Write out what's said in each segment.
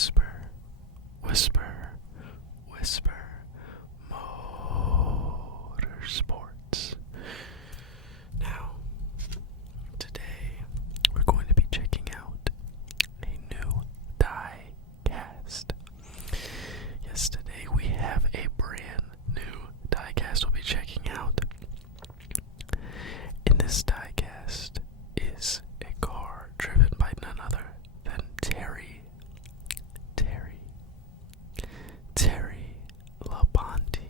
whisper, whisper, whisper, motorsports. Now, today we're going to be checking out a new diecast. Yes, today we have a brand new diecast we'll be checking out. In this diecast is a car driven by none other than Terry Labonte.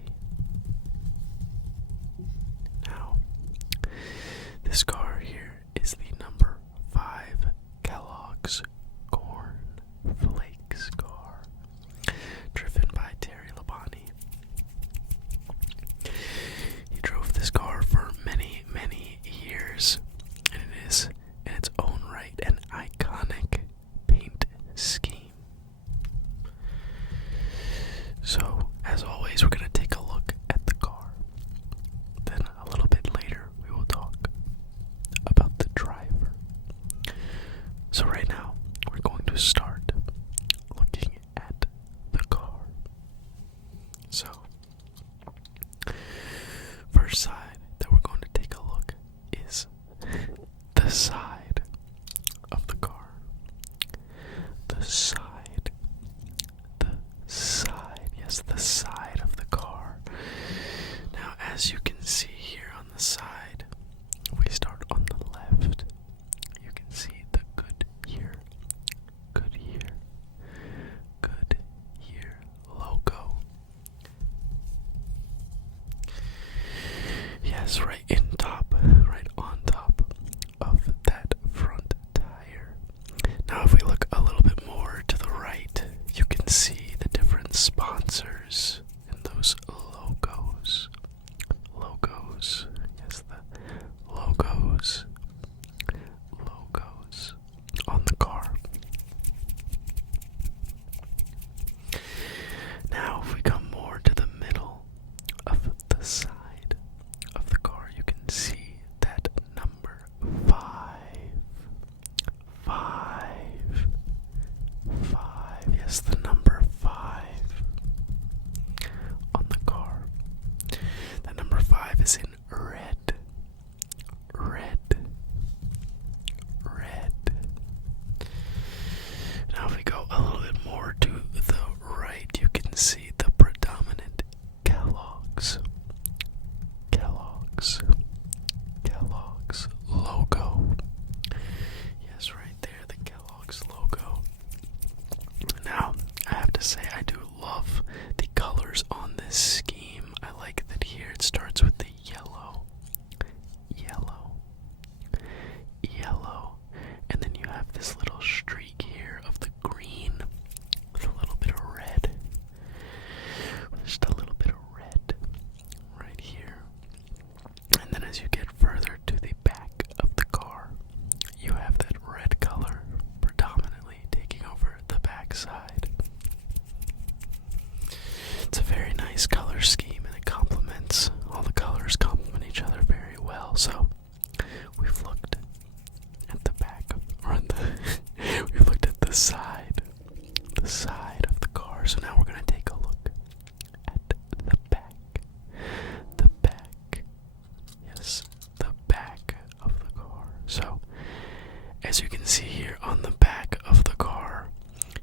Now, this car here is the number 5 Kellogg's Corn Flakes car, driven by Terry Labonte. He drove this car for many, many years, and it is, in its own right, an iconic paint scheme. So, as always, we're going to take a look at the car. Then, a little bit later, we will talk about the driver. So right now, we're going to start looking at the car. So, first side that we're going to take a look is the side of the car. The side. Yes, the side of the car. Now, as you can see here on the side, we start on the left. You can see the Goodyear logo. Yes, right on top of that front tire. Now, if we look a little bit more to the right, you can see the different sponsors and those logos. Yes, the logos on the car. Now, if we come more to the middle of the side of the car, you can see that number 5. Yes, the number 5 on the car. That number 5 is in red. Now if we go a little bit more to the right, you can see the predominant Kellogg's logo. Yes, right there, the Kellogg's logo. Now, I have to say, I do love the colors on this scheme. I like that here it starts with the yellow, and then you have this little streak here of the green with a little bit of red. Just a little bit of red right here. And then as you get further to the back of the car, you have that red color predominantly taking over the back side. It's a very nice color scheme, and it complements, all the colors complement each other very well. So we've looked at the back we've looked at the side of the car. So now we're going to take a look at the back. Yes, the back of the car. So, as you can see here on the back of the car,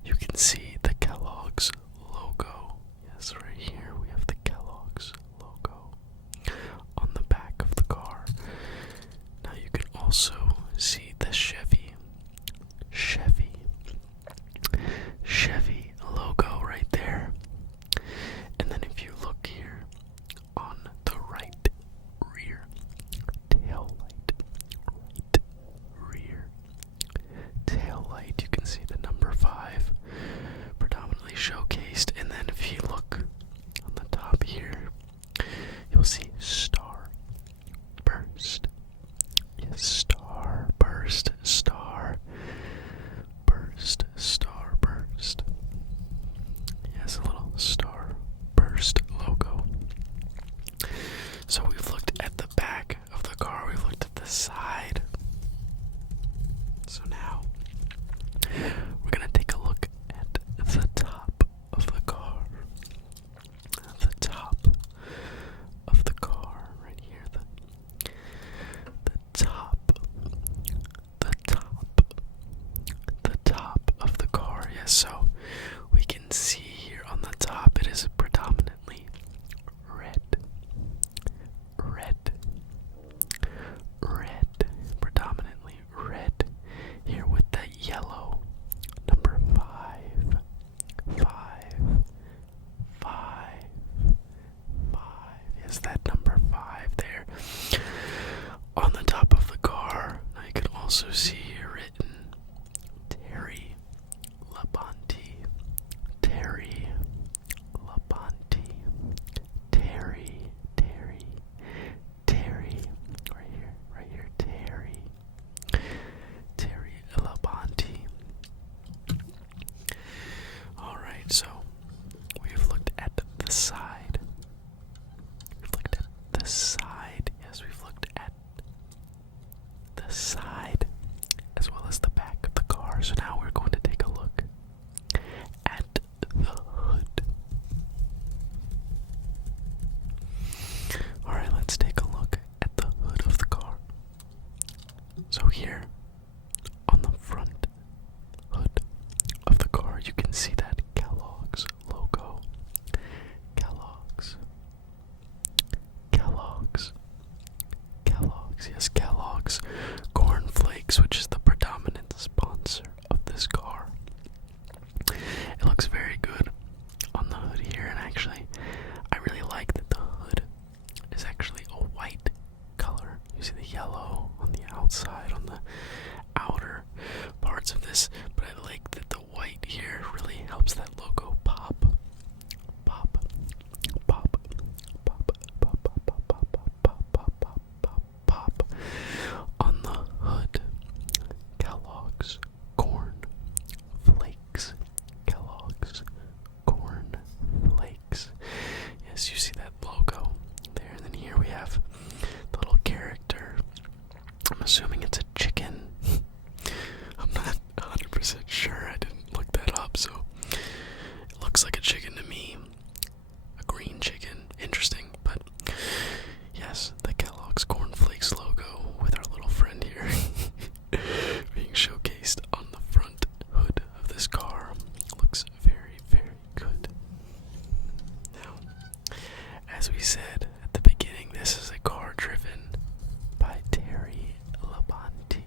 you can see the Kellogg's logo. Yes, right here we have the Kellogg's logo on the back of the car. Now you can also see the Chevy logo right there. And then if you look here on the right rear tail light, you can see the number 5 Yes, so we can see here on the top it is predominantly red, predominantly red. Here with that yellow number 5. Is that number 5 there on the top of the car? Now you can also see here written Terry Labonte. Terry Labonte. Terry. Right here, Terry Labonte. Alright, so we've looked at the side. Yes, we've looked at the side as well as the back of the car. So now we're going to take a look at the hood. Alright, let's take a look at the hood of the car. So here on the front hood of the car, you can see that Kellogg's logo. Yes, Kellogg's Corn Flakes, which is the predominant sponsor of this car. It looks very good on the hood here, and actually, I really like that the hood is actually a white color. You see the yellow on the outside, on the outer parts of this, but I like that the white here really helps that logo pop. On the hood, Kellogg's Corn Flakes. Kellogg's Corn Flakes. Yes, you see that logo there. And then here we have the little character. I'm assuming it's a chicken. I'm not 100% sure. I didn't look that up, so it looks like a chicken to me. A green chicken. Interesting, but yes, the Kellogg's Corn Flakes logo with our little friend here being showcased on the front hood of this car looks very, very good. Now, as we said at the beginning, this is a car driven by Terry Labonte.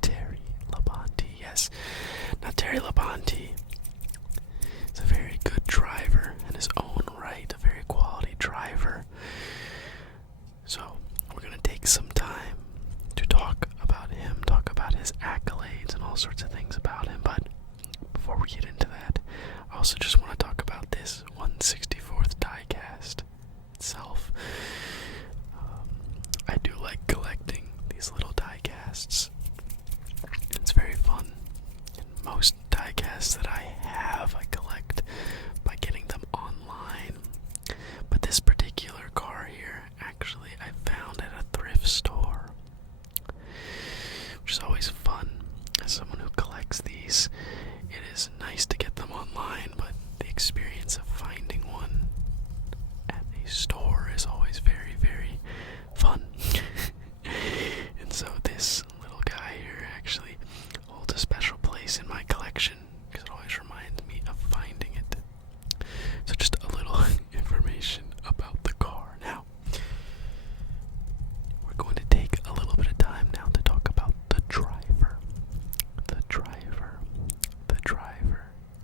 Terry Labonte, yes. Now Terry Labonte is a very good driver in his own right, a very quality driver. So we're going to take some time to talk about him, talk about his accolades and all sorts of things about him. But before we get into that, I also just want to talk about this 1/64th diecast itself. I do like collecting these little diecasts. It's very fun. And most diecasts that I have, I collect by getting them online. But this particular car here, actually, I found at a thrift store, which is always fun. As someone who collects these, it is nice to get them online, but the experience of finding one at a store is always very, very fun. And so this little guy here actually holds a special place in my collection because it always reminds me of finding it. So just a little information about the car. Now, we're going to take a little bit of time now to talk about the driver.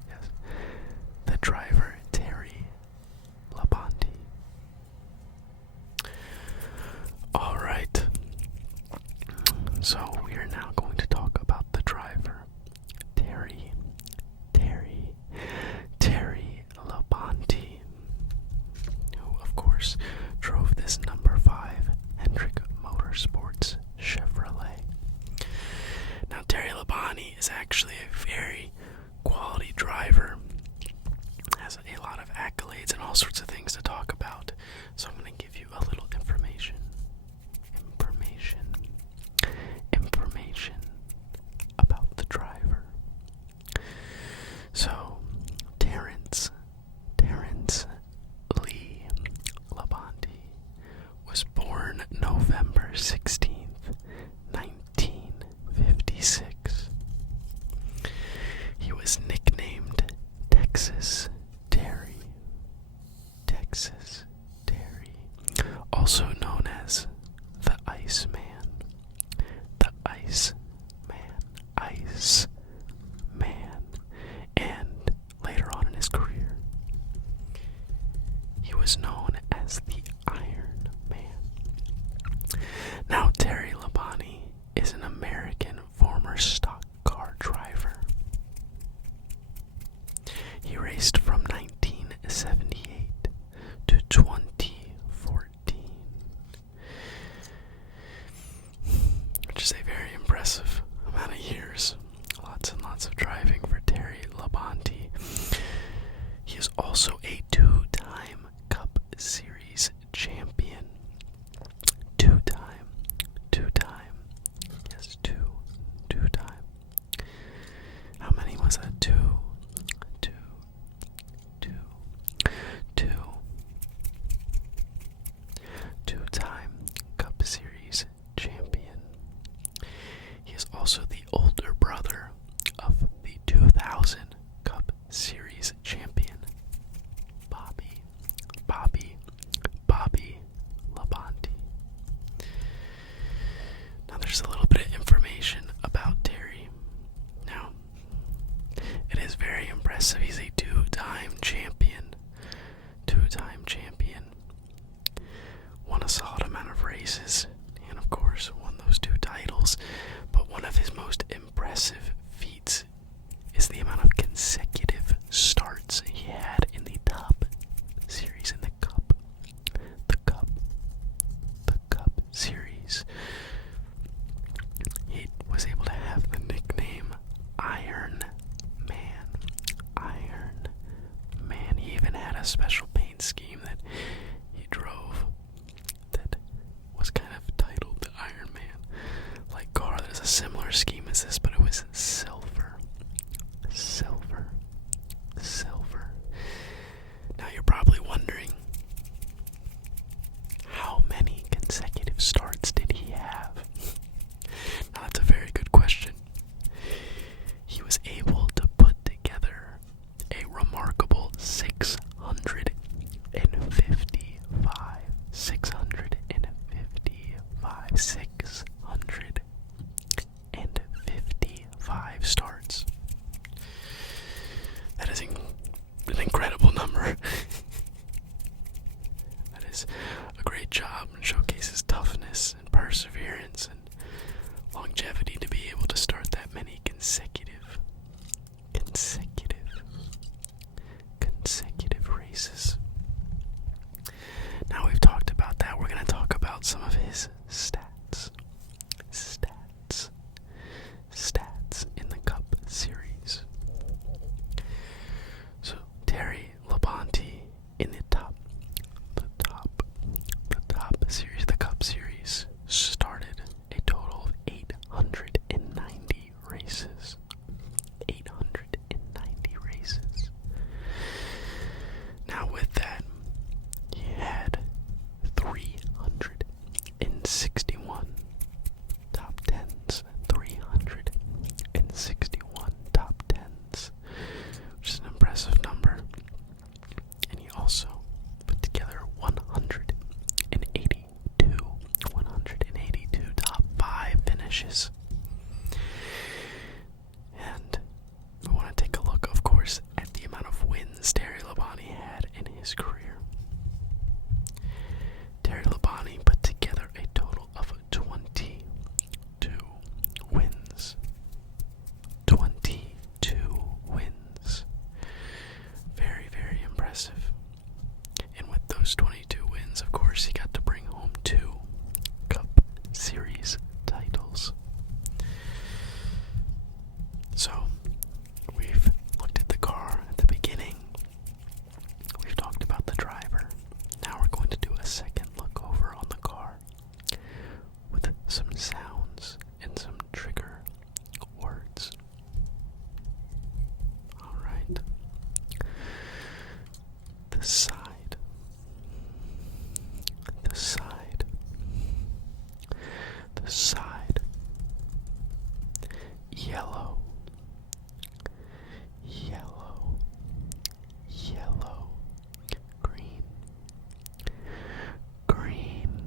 Yes. The driver, Terry Labonte. Alright. So we are now going to talk about the driver, Terry Labonte, who of course drove this number 5 Hendrick Motorsports Chevrolet. Now Terry Labonte is actually a very quality driver, has a lot of accolades and all sorts of things to talk about. So I'm going to give you a little information about the driver. So, Terrence Lee Labonte was born November 16th, 1950. also known as the Iceman. The Iceman. Ice Man. And later on in his career, he was known as the Iron Man. Now, Terry Labonte is an American former stock car driver. He raced from 1978 to 2014, which is a very impressive amount of years. Lots and lots of driving for Terry Labonte. He is also a two-time Cup Series champion. Two-time. Yes, two-time. How many was that? Two. Two-time Cup Series champion. He is also the older brother of the 2000 Cup Series champion, Bobby Labonte. Now there's a little bit of information about Terry. Now, it is very impressive. He's a two-time champion. Won a solid amount of races, and of course won those two titles. But one of his most impressive feats is the amount of consecutive starts he had in the top series in the Cup. The Cup Series. He was able to have the nickname Iron Man. Iron Man. He even had a special paint scheme that he drove that was kind of titled the Iron Man like car. There's a similar scheme as this, but it was silver. Now you're probably wondering, how many consecutive starts did he have? Now that's a very good question. He was able to put together a remarkable 655 starts. That is an incredible number. That is a great job and showcases toughness and perseverance and longevity to be able to start that many consecutive races. Now we've talked about that, we're going to talk about some of his stats in the Cup Series. So Terry Labonte in the top series, the Cup Series, started a total of 890 races. 890 races. Now with that, he had 361 top tens. 361 top tens, which is an impressive number. And he also put together 182 top 5 finishes. And we want to take a look, of course, at the amount of wins Terry Labonte had in his career. Terry Labonte put together a total of 22 wins. 22 wins. Very, very impressive. And with those 22 wins, of course, he got to bring home 2 Cup Series titles. So, we've looked at the car at the beginning. We've talked about the driver. Now we're going to do a second look over on the car with some sounds and some trigger words. Alright. The side. Yellow. Green.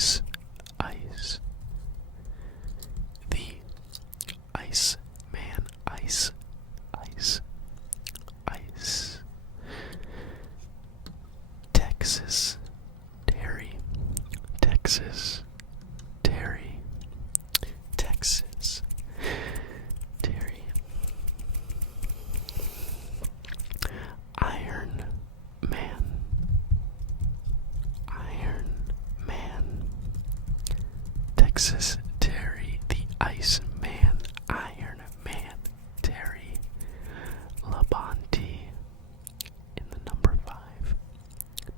ice, ice. The ice man, ice, ice, ice. Texas, Terry, Texas, Terry, Texas, Terry. Iron Man, Iron Man, Texas, Terry, the Ice Man, Iron Man, Terry Labonte in the number 5,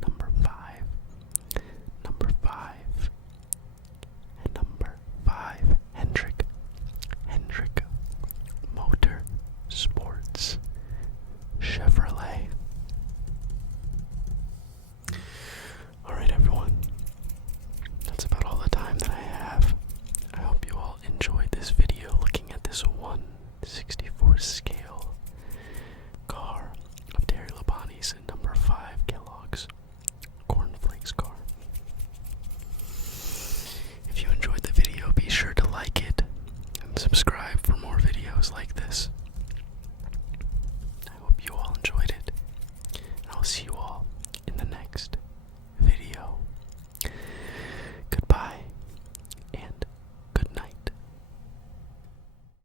number 5, number 5, and number 5, Hendrick Motor Sports Chevrolet. Alright everyone, that's about all the time that I have. I hope you all enjoyed this video looking at this 1/64 scale car of Terry Labonte's number 5 Kellogg's Cornflakes car. If you enjoyed the video, be sure to like it and subscribe for more videos like this. I hope you all enjoyed it, and I'll see you